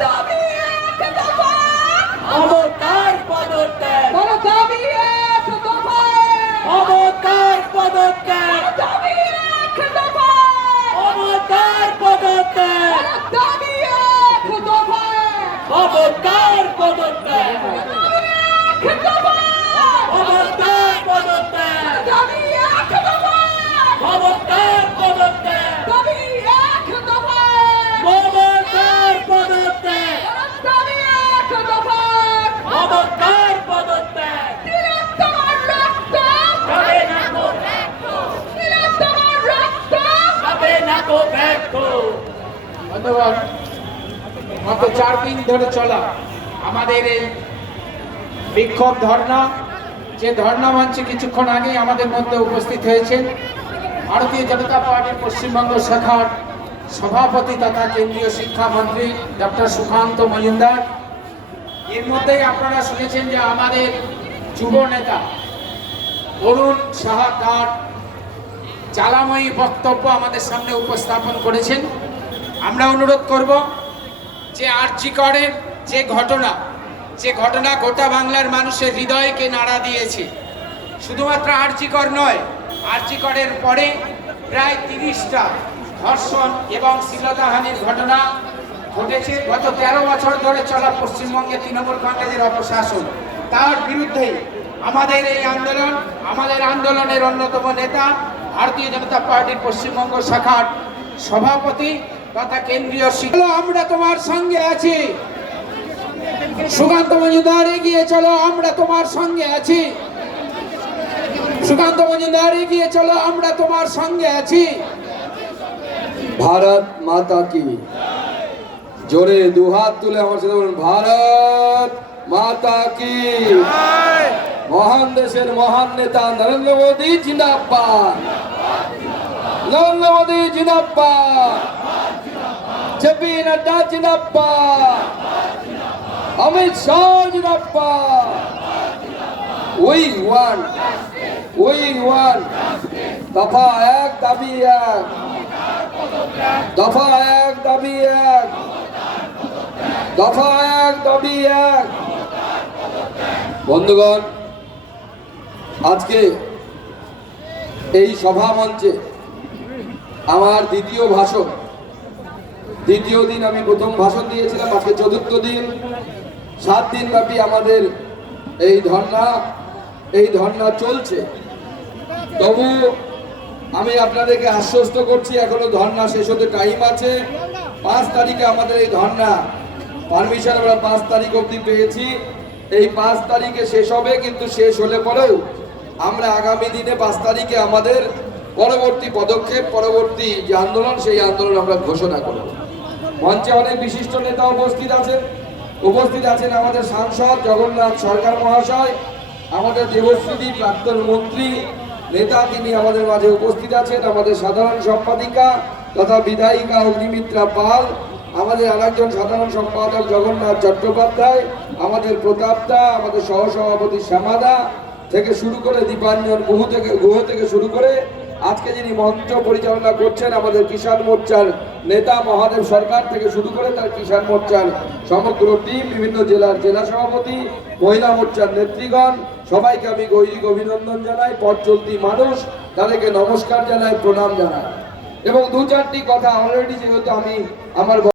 দাবি এক দফা ক্ষমতার পদত্যাগ দাবি এক দফা ক্ষমতার পদত্যাগ এক দফা ক্ষমতার পদত্যাগ দাবি এক দফা ক্ষমতার পদত্যাগ দাবি এক দফা ক্ষমতার পদত্যাগ দাবি এক দফা ক্ষমতার পদত্যাগ তিলোত্তমার রক্ত হবে না তো তিলোত্তমার রক্ত হবে না তো ব্যর্থ ধন্যবাদ। মাত্র চার দিন ধরে চলা আমাদের এই বিক্ষোভ ধর্ণা, যে ধর্ণা মঞ্চে কিছুক্ষণ আগেই আমাদের মধ্যে উপস্থিত হয়েছে, ভারতীয় জনতা পার্টির পশ্চিমবঙ্গ শাখার সভাপতি তথা কেন্দ্রীয় শিক্ষামন্ত্রী ডক্টর সুকান্ত মজুমদার। এর মধ্যেই আপনারা শুনেছেন যে আমাদের যুব নেতা অরুণ সাহা তার জ্বালাময়ী বক্তব্য আমাদের সামনে উপস্থাপন করেছেন। আমরা অনুরোধ করব যে আর্যিকরের যে ঘটনা যে ঘটনা গোটা বাংলার মানুষের হৃদয়কে নাড়া দিয়েছে। শুধুমাত্র আর্যিকর নয় আর্যিকরের পরে প্রায় তিরিশটা ধর্ষণ এবং শ্লীলতাহানির ঘটনা ঘটেছে। গত তেরো বছর ধরে চলা পশ্চিমবঙ্গে তৃণমূল কংগ্রেসের অপশাসন। তার বিরুদ্ধে আমাদের এই আন্দোলন, আমাদের আন্দোলনের অন্যতম নেতা ভারতীয় জনতা পার্টির পশ্চিমবঙ্গ শাখার সভাপতি তথা কেন্দ্রীয় শিক্ষা আমরা তোমার সঙ্গে আছি। সুকান্ত মজুমদার এগিয়ে চলো, আমরা তোমার সঙ্গে আছি। সুকান্ত মজুমদার এগিয়ে চলো, আমরা তোমার সঙ্গে আছি। ভারত মাতা কি? জোরে দুহাত তুলে আমার সাথে বলুন, ভারত মাতা কি? মহান দেশের মহান নেতা নরেন্দ্র মোদী, জিন্দাবাদ। নরেন্দ্র মোদী, জিন্দাবাদ। জেপি নাড্ডা জিন্দাবাদ অমিত শাহ জিন্দাবাদ উই ওয়ান উই ওয়ান। দফা এক, দাবি এক। দফা এক, দাবি এক। দফা এক, দাবি এক। বন্ধুগণ, আজকে এই সভা মঞ্চে আমার দ্বিতীয় ভাষণ দ্বিতীয় দিন আমি প্রথম ভাষণ দিয়েছিলাম, আজকে চতুর্থ দিন। সাত দিন ব্যাপী আমাদের এই ধর্ণা এই ধর্ণা চলছে। তবু আমি আপনাদেরকে আশ্বস্ত করছি, এখনও ধর্ণা শেষ হতে টাইম আছে। পাঁচ তারিখে আমাদের এই ধর্ণা। পারমিশন আমরা পাঁচ তারিখ অবধি পেয়েছি। এই পাঁচ তারিখে শেষ হবে, কিন্তু শেষ হলে পরেও আমরা আগামী দিনে পাঁচ তারিখে আমাদের পরবর্তী পদক্ষেপ, পরবর্তী যে আন্দোলন, সেই আন্দোলন আমরা ঘোষণা করব। মঞ্চে অনেক বিশিষ্ট নেতা উপস্থিত আছেন। উপস্থিত আছেন আমাদের সাংসদ জগন্নাথ সরকার মহাশয়, আমাদের দেবশ্রী প্রাক্তন মন্ত্রী নেতা তিনি আমাদের মাঝে উপস্থিত আছেন, আমাদের সাধারণ সম্পাদিকা তথা বিধায়িকা অগ্নিমিত্রা পাল, আমাদের আরেকজন সাধারণ সম্পাদক জগন্নাথ চট্টোপাধ্যায়, আমাদের প্রতাপদা, আমাদের সহসভাপতি শ্যামাদা থেকে শুরু করে দীপাঞ্জন গুহ থেকে গুহ থেকে শুরু করে আজকে যিনি মঞ্চ পরিচালনা করছেন আমাদের কিষাণ মোর্চার নেতা মহাদেব সরকার থেকে শুরু করে তার কিষাণ মোর্চার সমগ্র টিম বিভিন্ন জেলার জেলা সভাপতি, মহিলা মোর্চার নেত্রীগণ, সবাইকে আমি গৈরিক অভিনন্দন জানাই। পথ চলতি মানুষ, তাদেরকে নমস্কার জানাই, প্রণাম জানাই। এবং দু চারটি কথা অলরেডি যেহেতু আমি আমার